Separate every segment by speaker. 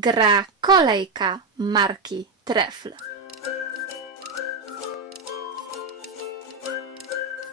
Speaker 1: gra kolejka marki Trefl.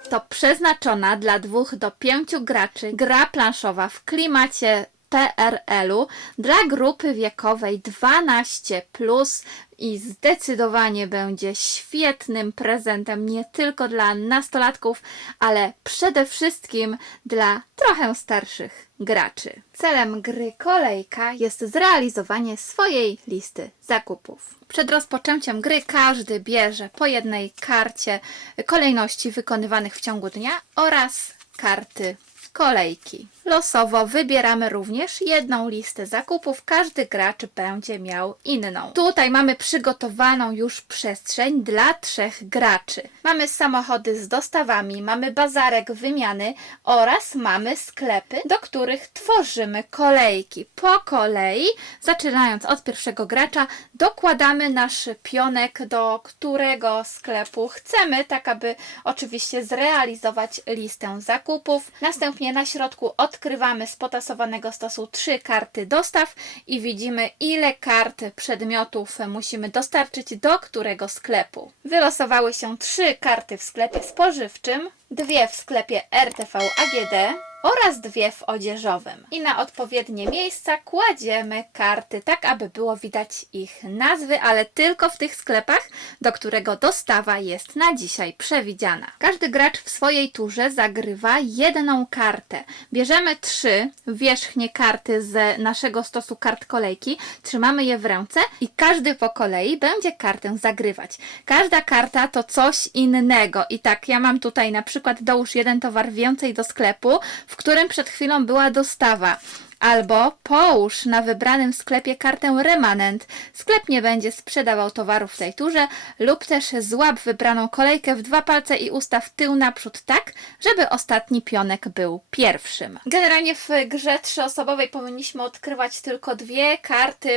Speaker 1: To przeznaczona dla dwóch do pięciu graczy gra planszowa w klimacie PRL-u dla grupy wiekowej 12 plus i zdecydowanie będzie świetnym prezentem nie tylko dla nastolatków, ale przede wszystkim dla trochę starszych graczy. Celem gry Kolejka jest zrealizowanie swojej listy zakupów. Przed rozpoczęciem gry każdy bierze po jednej karcie kolejności wykonywanych w ciągu dnia oraz karty kolejki. Losowo wybieramy również jedną listę zakupów. Każdy gracz będzie miał inną. Tutaj mamy przygotowaną już przestrzeń dla trzech graczy. Mamy samochody z dostawami, mamy bazarek wymiany oraz mamy sklepy, do których tworzymy kolejki. Po kolei, zaczynając od pierwszego gracza, dokładamy nasz pionek do którego sklepu chcemy, tak aby oczywiście zrealizować listę zakupów. Następnie na środku odkrywamy z potasowanego stosu trzy karty dostaw i widzimy ile kart przedmiotów musimy dostarczyć do którego sklepu. Wylosowały się trzy karty w sklepie spożywczym, dwie w sklepie RTV AGD oraz dwie w odzieżowym. I na odpowiednie miejsca kładziemy karty, tak aby było widać ich nazwy, ale tylko w tych sklepach, do którego dostawa jest na dzisiaj przewidziana. Każdy gracz w swojej turze zagrywa jedną kartę. Bierzemy trzy wierzchnie karty z naszego stosu kart kolejki, trzymamy je w ręce i każdy po kolei będzie kartę zagrywać. Każda karta to coś innego. I tak, ja mam tutaj na przykład dołóż jeden towar więcej do sklepu, w którym przed chwilą była dostawa. Albo połóż na wybranym sklepie kartę remanent. Sklep nie będzie sprzedawał towarów w tej turze, lub też złap wybraną kolejkę w dwa palce i ustaw tył naprzód tak, żeby ostatni pionek był pierwszym. Generalnie w grze trzyosobowej powinniśmy odkrywać tylko dwie karty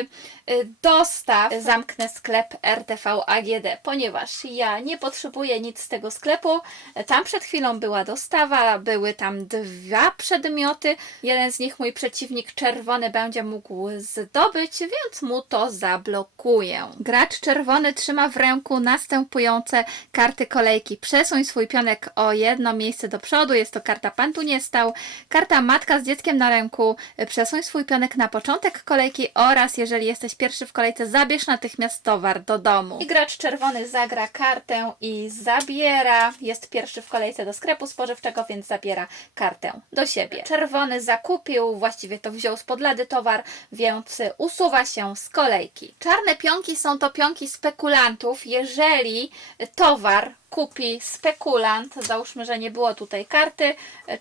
Speaker 1: y, dostaw. Zamknę sklep RTV AGD, ponieważ ja nie potrzebuję nic z tego sklepu. Tam przed chwilą była dostawa, były tam dwa przedmioty. Jeden z nich mój przeciwnik czerwony będzie mógł zdobyć, więc mu to zablokuję. Gracz czerwony trzyma w ręku następujące karty kolejki. Przesuń swój pionek o jedno miejsce do przodu. Jest to karta Pan tu nie stał. Karta Matka z dzieckiem na ręku. Przesuń swój pionek na początek kolejki oraz jeżeli jesteś pierwszy w kolejce, zabierz natychmiast towar do domu. I gracz czerwony zagra kartę i zabiera. Jest pierwszy w kolejce do sklepu spożywczego, więc zabiera kartę do siebie. Czerwony zakupił, właściwie to wziął spod lady towar, więc usuwa się z kolejki. Czarne pionki są to pionki spekulantów. Jeżeli towar kupi spekulant, załóżmy, że nie było tutaj karty,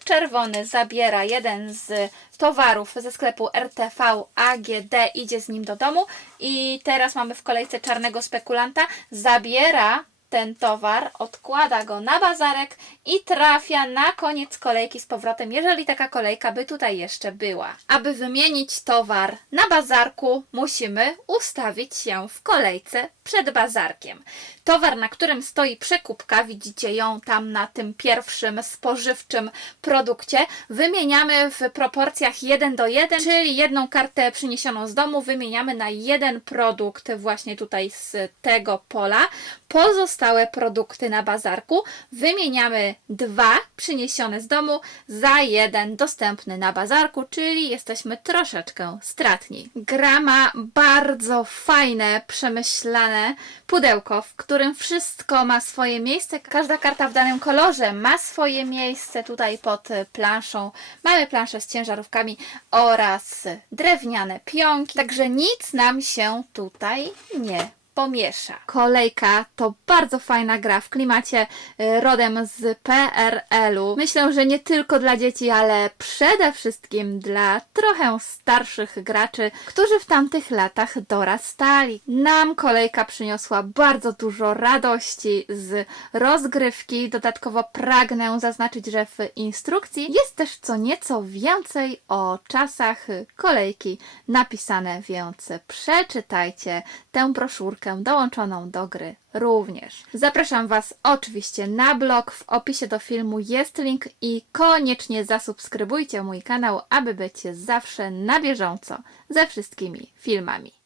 Speaker 1: czerwony zabiera jeden z towarów ze sklepu RTV AGD, idzie z nim do domu i teraz mamy w kolejce czarnego spekulanta, zabiera ten towar, odkłada go na bazarek i trafia na koniec kolejki z powrotem, jeżeli taka kolejka by tutaj jeszcze była. Aby wymienić towar na bazarku, musimy ustawić się w kolejce przed bazarkiem. Towar, na którym stoi przekupka, widzicie ją tam na tym pierwszym spożywczym produkcie, wymieniamy w proporcjach 1 do 1, czyli jedną kartę przyniesioną z domu wymieniamy na jeden produkt właśnie tutaj z tego pola. Pozostałe produkty na bazarku wymieniamy dwa przyniesione z domu za jeden dostępny na bazarku, czyli jesteśmy troszeczkę stratni. Gra ma bardzo fajne, przemyślane pudełko, w którym wszystko ma swoje miejsce. Każda karta w danym kolorze ma swoje miejsce tutaj pod planszą. Mamy planszę z ciężarówkami oraz drewniane pionki, także nic nam się tutaj nie pomiesza. Kolejka to bardzo fajna gra w klimacie y, rodem z PRL-u. Myślę, że nie tylko dla dzieci, ale przede wszystkim dla trochę starszych graczy, którzy w tamtych latach dorastali. Nam kolejka przyniosła bardzo dużo radości z rozgrywki. Dodatkowo pragnę zaznaczyć, że w instrukcji jest też co nieco więcej o czasach kolejki napisane, więc przeczytajcie tę broszurkę dołączoną do gry również. Zapraszam Was oczywiście na blog, w opisie do filmu jest link i koniecznie zasubskrybujcie mój kanał, aby być zawsze na bieżąco ze wszystkimi filmami.